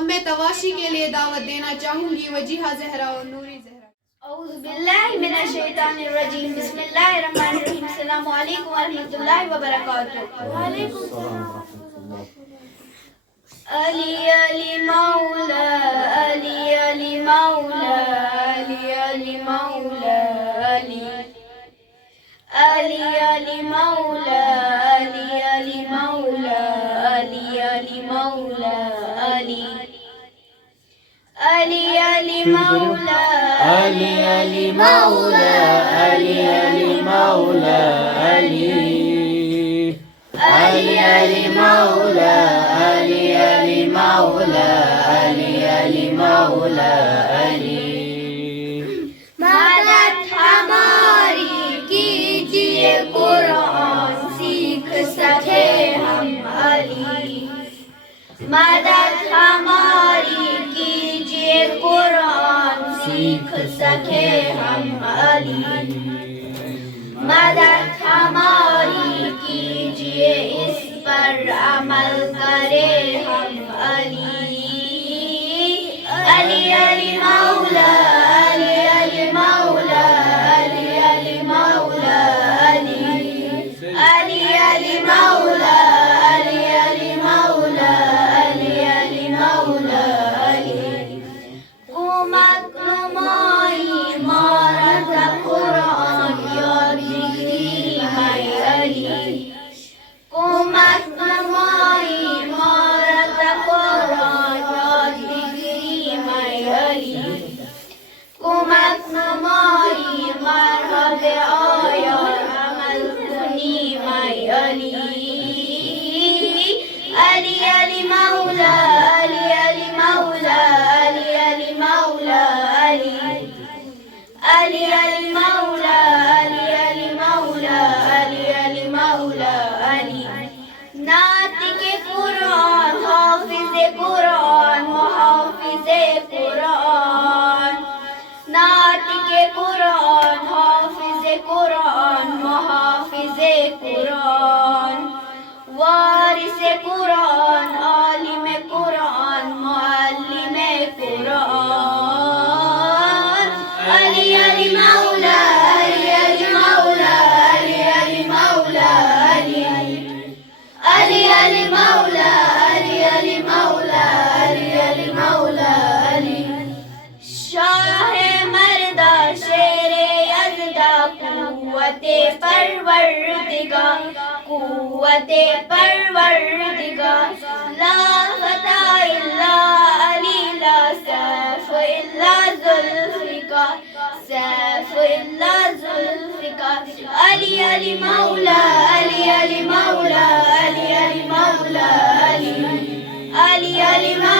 अब मैं तवाशी के लिए दावत देना चाहूँगी वजीहा ज़हरा और नूरी ज़हरा। औज़ु बिल्लाहि मिनश शैतानिर रजीम। बिस्मिल्लाहिर रहमानिर रहीम। अस्सलामु अलैकुम व रहमतुल्लाहि व बरकातुहू। व अलैकुम सलाम व रहमतुल्लाह। अली अली मौला अली अली मौला अली अली मौला अली अली अली मौला अली अली मौला अली अली मौला अली अली अली मौला अली अली मौला अली अली मौला अली अली अली मौला अली अली मौला अली अली मौला अली। मदद हमारी कीजिए कुरान सीख सके हम अली। मदद हमारी कीजिए कुरान सीख सके हम अली। मदद हमारी कीजिए इस पर अमल करे हम अली। अली अली मौला अली अली मौला अली अली मौला अली अली अली मौला अली अली मौला अली अली मौला अली। कुमत नुमाई मारत कुरान याद जिगरी मैं अली। कुमत नुमाई मारत कुरान याद जिगरी मैं अली। कुमत नुमाई मरहब आया अमल कुनी मैं अली। अली अली मौला अली अली मौला अली अली मौला अली अली अली मौला अली अली मौला अली अली मौला अली। नातिक़े कुरान हाफिज़े कुरान मुहाफ़िज़े कुरान। नातिक़े कुरान हाफिज़े कुरान मुहाफ़िज़े कुरान। वारिसे कुरान आलिमे कुरान मुअल्लिमे कुरान। अली अली मौला अली अली मौला अली अली मौला अली अली अली मौला अली अली मौला अली अली मौला अली। शाहे मर्दा शेरे यज़दा कुव्वते परवरदिगार कुव्वते परवरदिगार। ला फता इल्ला अली ला सैफ इल्ला ज़ुल्फ़िकार सैफ इल्ला ज़ुल्फ़िकार। अली अली मौला अली अली मौला अली अली मौला अली अली अली मौला